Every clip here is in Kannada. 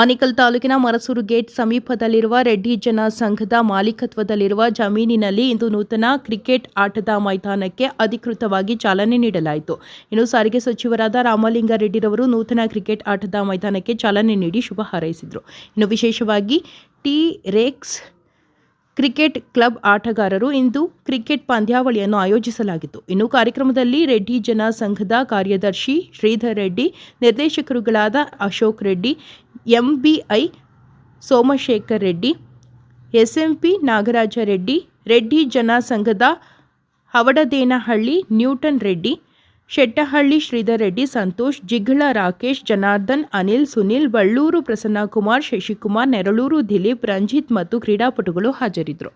ಆನೇಕಲ್ ತಾಲೂಕಿನ ಮರಸೂರು ಗೇಟ್ ಸಮೀಪದಲ್ಲಿರುವ ರೆಡ್ಡಿ ಜನ ಸಂಘದ ಮಾಲೀಕತ್ವದಲ್ಲಿರುವ ಜಮೀನಿನಲ್ಲಿ ಇಂದು ನೂತನ ಕ್ರಿಕೆಟ್ ಆಟದ ಮೈದಾನಕ್ಕೆ ಅಧಿಕೃತವಾಗಿ ಚಾಲನೆ ನೀಡಲಾಯಿತು. ಇನ್ನು ಸಾರಿಗೆ ಸಚಿವರಾದ ರಾಮಲಿಂಗಾರೆಡ್ಡಿರವರು ನೂತನ ಕ್ರಿಕೆಟ್ ಆಟದ ಮೈದಾನಕ್ಕೆ ಚಾಲನೆ ನೀಡಿ ಶುಭ ಹಾರೈಸಿದರು. ಇನ್ನು ವಿಶೇಷವಾಗಿ ಟಿ-ರೆಕ್ಸ್ ಕ್ರಿಕೆಟ್ ಕ್ಲಬ್ ಆಟಗಾರರು ಇಂದು ಕ್ರಿಕೆಟ್ ಪಂದ್ಯಾವಳಿಯನ್ನು ಆಯೋಜಿಸಲಾಗಿತ್ತು. ಇನ್ನು ಕಾರ್ಯಕ್ರಮದಲ್ಲಿ ರೆಡ್ಡಿ ಜನ ಸಂಘದ ಕಾರ್ಯದರ್ಶಿ ಶ್ರೀಧರ್ ರೆಡ್ಡಿ, ನಿರ್ದೇಶಕರುಗಳಾದ ಅಶೋಕ್ ರೆಡ್ಡಿ, ಎಂಬಿಐ ಸೋಮಶೇಖರ್ ರೆಡ್ಡಿ, ಎಸ್ಎಂಪಿ ನಾಗರಾಜ ರೆಡ್ಡಿ, ರೆಡ್ಡಿ ಜನ ಸಂಘದ ಹವಡದೇನಹಳ್ಳಿ ನ್ಯೂಟನ್ ರೆಡ್ಡಿ, ಶೆಟ್ಟಹಳ್ಳಿ ಶ್ರೀಧರ್ ರೆಡ್ಡಿ, ಸಂತೋಷ್, ಜಿಗಳ ರಾಕೇಶ್, ಜನಾರ್ದನ್, ಅನಿಲ್, ಸುನಿಲ್, ಬಳ್ಳೂರು ಪ್ರಸನ್ನಕುಮಾರ್, ಶಶಿಕುಮಾರ್, ನೆರಳೂರು ದಿಲೀಪ್, ರಂಜಿತ್ ಮತ್ತು ಕ್ರೀಡಾಪಟುಗಳು ಹಾಜರಿದ್ದರು.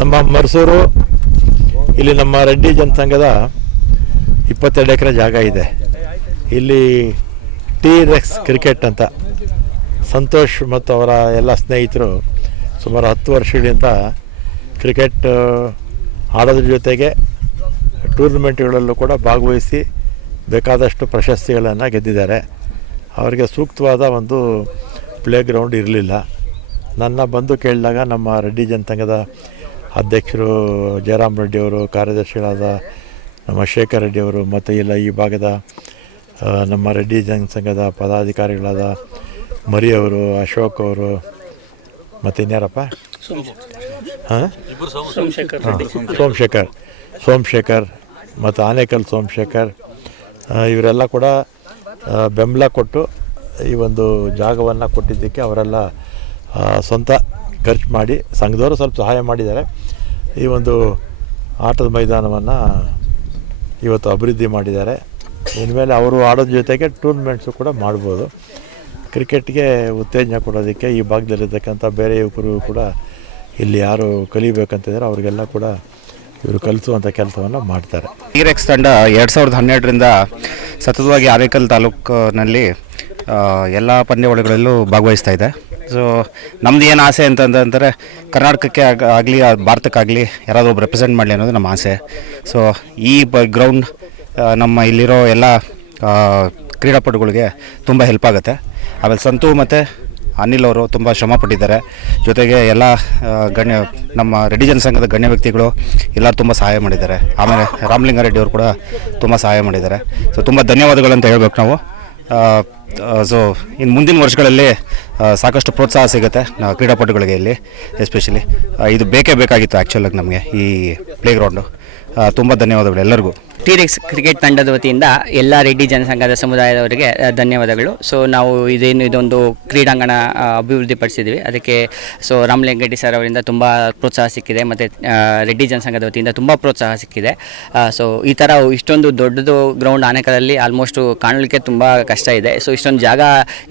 ನಮ್ಮ ಮರಸೂರು ಇಲ್ಲಿ ನಮ್ಮ ರೆಡ್ಡಿ ಜನಸಂಘದ 22 ಎಕರೆ ಜಾಗ ಇದೆ. ಇಲ್ಲಿ ಟಿ-ರೆಕ್ಸ್ ಕ್ರಿಕೆಟ್ ಅಂತ ಸಂತೋಷ್ ಮತ್ತು ಅವರ ಎಲ್ಲ ಸ್ನೇಹಿತರು ಸುಮಾರು 10 ವರ್ಷಗಳಿಂದ ಕ್ರಿಕೆಟ್ ಆಡೋದ್ರ ಜೊತೆಗೆ ಟೂರ್ನಮೆಂಟ್ಗಳಲ್ಲೂ ಕೂಡ ಭಾಗವಹಿಸಿ ಬೇಕಾದಷ್ಟು ಪ್ರಶಸ್ತಿಗಳನ್ನು ಗೆದ್ದಿದ್ದಾರೆ. ಅವರಿಗೆ ಸೂಕ್ತವಾದ ಒಂದು ಪ್ಲೇ ಗ್ರೌಂಡ್ ಇರಲಿಲ್ಲ. ನನ್ನ ಬಂದು ಕೇಳಿದಾಗ ನಮ್ಮ ರೆಡ್ಡಿ ಜನಸಂಘದ ಅಧ್ಯಕ್ಷರು ಜಯರಾಮ್ ರೆಡ್ಡಿಯವರು, ಕಾರ್ಯದರ್ಶಿಗಳಾದ ನಮ್ಮ ಶೇಖರ್ ರೆಡ್ಡಿಯವರು ಮತ್ತು ಈ ಭಾಗದ ನಮ್ಮ ರೆಡ್ಡಿ ಜನಸಂಘದ ಪದಾಧಿಕಾರಿಗಳಾದ ಮರಿಯವರು, ಅಶೋಕ್ ಅವರು ಮತ್ತು ಇನ್ಯಾರಪ್ಪ ಸೋಮಶೇಖರ್ ಮತ್ತು ಆನೇಕಲ್ ಸೋಮಶೇಖರ್ ಇವರೆಲ್ಲ ಕೂಡ ಬೆಂಬಲ ಕೊಟ್ಟು ಈ ಒಂದು ಜಾಗವನ್ನು ಕೊಟ್ಟಿದ್ದಕ್ಕೆ ಅವರೆಲ್ಲ ಸ್ವಂತ ಖರ್ಚು ಮಾಡಿ ಸಂಘದವರು ಸ್ವಲ್ಪ ಸಹಾಯ ಮಾಡಿದ್ದಾರೆ. ಈ ಒಂದು ಆಟದ ಮೈದಾನವನ್ನು ಇವತ್ತು ಅಭಿವೃದ್ಧಿ ಮಾಡಿದ್ದಾರೆ. ಇನ್ಮೇಲೆ ಅವರು ಆಡೋದ್ರ ಜೊತೆಗೆ ಟೂರ್ನಮೆಂಟ್ಸು ಕೂಡ ಮಾಡ್ಬೋದು. ಕ್ರಿಕೆಟ್ಗೆ ಉತ್ತೇಜನ ಕೊಡೋದಕ್ಕೆ ಈ ಭಾಗದಲ್ಲಿರ್ತಕ್ಕಂಥ ಬೇರೆ ಯುವಕರು ಕೂಡ ಇಲ್ಲಿ ಯಾರು ಕಲಿಬೇಕಂತಿದ್ದಾರೆ ಅವ್ರಿಗೆಲ್ಲ ಕೂಡ ಇವರು ಕಲಿಸುವಂಥ ಕೆಲಸವನ್ನು ಮಾಡ್ತಾರೆ. ಟಿ-ರೆಕ್ಸ್ ತಂಡ 2012ರಿಂದ ಸತತವಾಗಿ ಆನೇಕಲ್ ತಾಲೂಕಿನಲ್ಲಿ ಎಲ್ಲ ಪಂದ್ಯಾವಳಿಗಳಲ್ಲೂ ಭಾಗವಹಿಸ್ತಾ ಇದೆ. ಸೊ ನಮ್ಮದು ಏನು ಆಸೆ ಅಂತಂದರೆ ಕರ್ನಾಟಕಕ್ಕೆ ಆಗಲಿ ಭಾರತಕ್ಕಾಗಲಿ ಯಾರಾದರೂ ಒಬ್ಬರು ರೆಪ್ರೆಸೆಂಟ್ ಮಾಡಲಿ ಅನ್ನೋದು ನಮ್ಮ ಆಸೆ. ಸೊ ಈ ಗ್ರೌಂಡ್ ನಮ್ಮ ಇಲ್ಲಿರೋ ಎಲ್ಲ ಕ್ರೀಡಾಪಟುಗಳಿಗೆ ತುಂಬ ಹೆಲ್ಪ್ ಆಗುತ್ತೆ. ಆಮೇಲೆ ಸಂತು ಮತ್ತು ಅನಿಲ್ ಅವರು ತುಂಬ ಶ್ರಮಪಟ್ಟಿದ್ದಾರೆ. ಜೊತೆಗೆ ಎಲ್ಲ ನಮ್ಮ ರೆಡ್ಡಿ ಜನಸಂಘದ ಗಣ್ಯ ವ್ಯಕ್ತಿಗಳು ಎಲ್ಲರೂ ತುಂಬ ಸಹಾಯ ಮಾಡಿದ್ದಾರೆ. ಆಮೇಲೆ ರಾಮಲಿಂಗಾರೆಡ್ಡಿ ಅವರು ಕೂಡ ತುಂಬ ಸಹಾಯ ಮಾಡಿದ್ದಾರೆ. ಸೊ ತುಂಬ ಧನ್ಯವಾದಗಳು ಅಂತ ಹೇಳ್ಬೇಕು ನಾವು. ಸೊ ಇನ್ನು ಮುಂದಿನ ವರ್ಷಗಳಲ್ಲಿ ಸಾಕಷ್ಟು ಪ್ರೋತ್ಸಾಹ ಸಿಗುತ್ತೆ ಕ್ರೀಡಾಪಟುಗಳಿಗೆ ಇಲ್ಲಿ. ಎಸ್ಪೆಷಲಿ ಇದು ಬೇಕೇ ಬೇಕಾಗಿತ್ತು ಆ್ಯಕ್ಚುಲಾಗಿ ನಮಗೆ ಈ ಪ್ಲೇಗ್ರೌಂಡು. ತುಂಬ ಧನ್ಯವಾದಗಳು ಎಲ್ಲರಿಗೂ. ಟಿ-ರೆಕ್ಸ್ ಕ್ರಿಕೆಟ್ ತಂಡದ ವತಿಯಿಂದ ಎಲ್ಲ ರೆಡ್ಡಿ ಜನಸಂಘದ ಸಮುದಾಯದವರಿಗೆ ಧನ್ಯವಾದಗಳು. ಸೊ ನಾವು ಇದೊಂದು ಕ್ರೀಡಾಂಗಣ ಅಭಿವೃದ್ಧಿಪಡಿಸಿದ್ವಿ. ಅದಕ್ಕೆ ಸೊ ರಾಮಲಿಂಗರೆಡ್ಡಿ ಸರ್ ಅವರಿಂದ ತುಂಬ ಪ್ರೋತ್ಸಾಹ ಸಿಕ್ಕಿದೆ ಮತ್ತು ರೆಡ್ಡಿ ಜನಸಂಘದ ವತಿಯಿಂದ ತುಂಬ ಪ್ರೋತ್ಸಾಹ ಸಿಕ್ಕಿದೆ. ಸೊ ಈ ಥರ ಇಷ್ಟೊಂದು ದೊಡ್ಡದು ಗ್ರೌಂಡ್ ಆನೇಕಲಲ್ಲಿ ಆಲ್ಮೋಸ್ಟು ಕಾಣಲಿಕ್ಕೆ ತುಂಬ ಕಷ್ಟ ಇದೆ. ಸೊ ಇಷ್ಟೊಂದು ಜಾಗ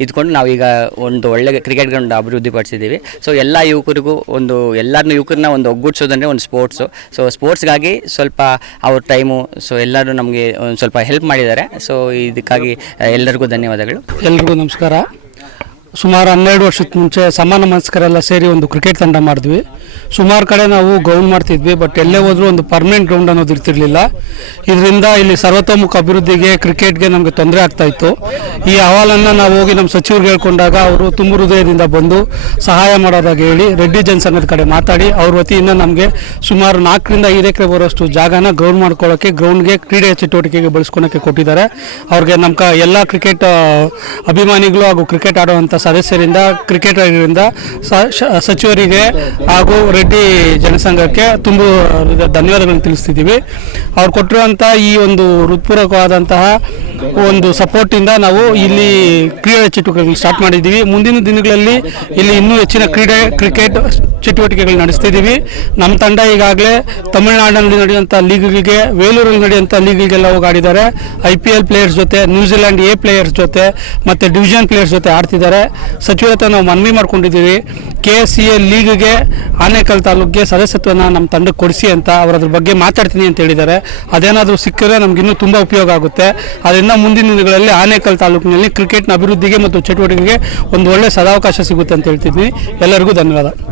ಇದ್ಕೊಂಡು ನಾವೀಗ ಒಂದು ಒಳ್ಳೆ ಕ್ರಿಕೆಟ್ ಗ್ರೌಂಡ್ ಅಭಿವೃದ್ಧಿಪಡಿಸಿದ್ದೀವಿ. ಸೊ ಎಲ್ಲ ಯುವಕರಿಗೂ ಎಲ್ಲರನ್ನೂ ಯುವಕರನ್ನ ಒಂದು ಒಗ್ಗೂಡಿಸೋದಂದರೆ ಒಂದು ಸ್ಪೋರ್ಟ್ಸು. ಸೊ ಸ್ಪೋರ್ಟ್ಸ್ಗಾಗಿ ಸ್ವಲ್ಪ ಅವ್ರ ಟೈಮು ಸೊ ಎಲ್ಲರೂ ನಮಗೆ ಒಂದು ಸ್ವಲ್ಪ ಹೆಲ್ಪ್ ಮಾಡಿದ್ದಾರೆ. ಸೊ ಇದಕ್ಕಾಗಿ ಎಲ್ಲರಿಗೂ ಧನ್ಯವಾದಗಳು. ಎಲ್ರಿಗೂ ನಮಸ್ಕಾರ. ಸುಮಾರು 12 ವರ್ಷದ ಮುಂಚೆ ಸಮಾನ ಮನಸ್ಕರೆಲ್ಲ ಸೇರಿ ಒಂದು ಕ್ರಿಕೆಟ್ ತಂಡ ಮಾಡಿದ್ವಿ. ಸುಮಾರು ಕಡೆ ನಾವು ಗ್ರೌಂಡ್ ಮಾಡ್ತಿದ್ವಿ, ಬಟ್ ಎಲ್ಲೇ ಹೋದರೂ ಒಂದು ಪರ್ಮನೆಂಟ್ ಗ್ರೌಂಡ್ ಅನ್ನೋದು ಇರ್ತಿರ್ಲಿಲ್ಲ. ಇದರಿಂದ ಇಲ್ಲಿ ಸರ್ವತೋಮುಖ ಅಭಿವೃದ್ಧಿಗೆ ಕ್ರಿಕೆಟ್ಗೆ ನಮಗೆ ತೊಂದರೆ ಆಗ್ತಾಯಿತ್ತು. ಈ ಅಹವಾಲನ್ನು ನಾವು ಹೋಗಿ ನಮ್ಮ ಸಚಿವರಿಗೆ ಹೇಳ್ಕೊಂಡಾಗ ಅವರು ತುಂಬ ಹೃದಯದಿಂದ ಬಂದು ಸಹಾಯ ಮಾಡೋದಾಗಿ ಹೇಳಿ ರೆಡ್ಡಿ ಜನಸಂಘದ ಕಡೆ ಮಾತಾಡಿ ಅವ್ರ ವತಿಯಿಂದ ನಮಗೆ ಸುಮಾರು 4ರಿಂದ 5 ಎಕರೆ ಬರೋಷ್ಟು ಜಾಗನ ಗ್ರೌಂಡ್ ಮಾಡ್ಕೊಳ್ಳೋಕ್ಕೆ, ಗ್ರೌಂಡ್ಗೆ ಕ್ರೀಡೆ ಚಟುವಟಿಕೆಗೆ ಬಳಸ್ಕೊಳಕ್ಕೆ ಕೊಟ್ಟಿದ್ದಾರೆ. ಅವ್ರಿಗೆ ನಮ್ಮ ಎಲ್ಲ ಕ್ರಿಕೆಟ್ ಅಭಿಮಾನಿಗಳು ಹಾಗೂ ಕ್ರಿಕೆಟ್ ಆಡುವಂಥ ಸದಸ್ಯರಿಂದ, ಕ್ರಿಕೆಟರಿಂದ ಸಚಿವರಿಗೆ ಹಾಗೂ ರೆಡ್ಡಿ ಜನಸಂಘಕ್ಕೆ ತುಂಬ ಧನ್ಯವಾದಗಳನ್ನು ತಿಳಿಸ್ತಿದ್ದೀವಿ. ಅವ್ರು ಕೊಟ್ಟಿರುವಂಥ ಈ ಒಂದು ಹೃತ್ಪೂರ್ವಕವಾದಂತಹ ಒಂದು ಸಪೋರ್ಟಿಂದ ನಾವು ಇಲ್ಲಿ ಕ್ರೀಡಾ ಚಟುವಟಿಕೆಗಳು ಸ್ಟಾರ್ಟ್ ಮಾಡಿದ್ದೀವಿ. ಮುಂದಿನ ದಿನಗಳಲ್ಲಿ ಇಲ್ಲಿ ಇನ್ನೂ ಹೆಚ್ಚಿನ ಕ್ರಿಕೆಟ್ ಚಟುವಟಿಕೆಗಳು ನಡೆಸ್ತಿದ್ದೀವಿ. ನಮ್ಮ ತಂಡ ಈಗಾಗಲೇ ತಮಿಳುನಾಡಿನಲ್ಲಿ ನಡೆಯುವಂಥ ಲೀಗ್ಗಳಿಗೆ, ವೇಲೂರಲ್ಲಿ ನಡೆಯುವಂಥ ಲೀಗ್ಗಳಿಗೆಲ್ಲ ಹೋಗಿ ಆಡಿದ್ದಾರೆ. IPL ಪ್ಲೇಯರ್ಸ್ ಜೊತೆ, ನ್ಯೂಜಿಲೆಂಡ್ A ಪ್ಲೇಯರ್ಸ್ ಜೊತೆ ಮತ್ತು ಡಿವಿಷನ್ ಪ್ಲೇಯರ್ಸ್ ಜೊತೆ ಆಡ್ತಿದ್ದಾರೆ. ಸಚಿವರ ಹತ್ರ ನಾವು ಮನವಿ ಮಾಡ್ಕೊಂಡಿದ್ದೀವಿ, KSCA ಲೀಗ್ಗೆ ಆನೇಕಲ್ ತಾಲೂಕಿಗೆ ಸದಸ್ಯತ್ವನ ನಮ್ಮ ತಂಡಕ್ಕೆ ಕೊಡಿಸಿ ಅಂತ. ಅವರು ಅದ್ರ ಬಗ್ಗೆ ಮಾತಾಡ್ತೀನಿ ಅಂತ ಹೇಳಿದ್ದಾರೆ. ಅದೇನಾದರೂ ಸಿಕ್ಕಿದ್ರೆ ನಮಗಿನ್ನೂ ತುಂಬ ಉಪಯೋಗ ಆಗುತ್ತೆ. ಅದರಿಂದ ಮುಂದಿನ ದಿನಗಳಲ್ಲಿ ಆನೇಕಲ್ ತಾಲೂಕಿನಲ್ಲಿ ಕ್ರಿಕೆಟ್ನ ಅಭಿವೃದ್ಧಿಗೆ ಮತ್ತು ಚಟುವಟಿಕೆಗೆ ಒಂದು ಒಳ್ಳೆಯ ಸದಾವಕಾಶ ಸಿಗುತ್ತೆ ಅಂತ ಹೇಳ್ತಿದ್ವಿ. ಎಲ್ಲರಿಗೂ ಧನ್ಯವಾದ.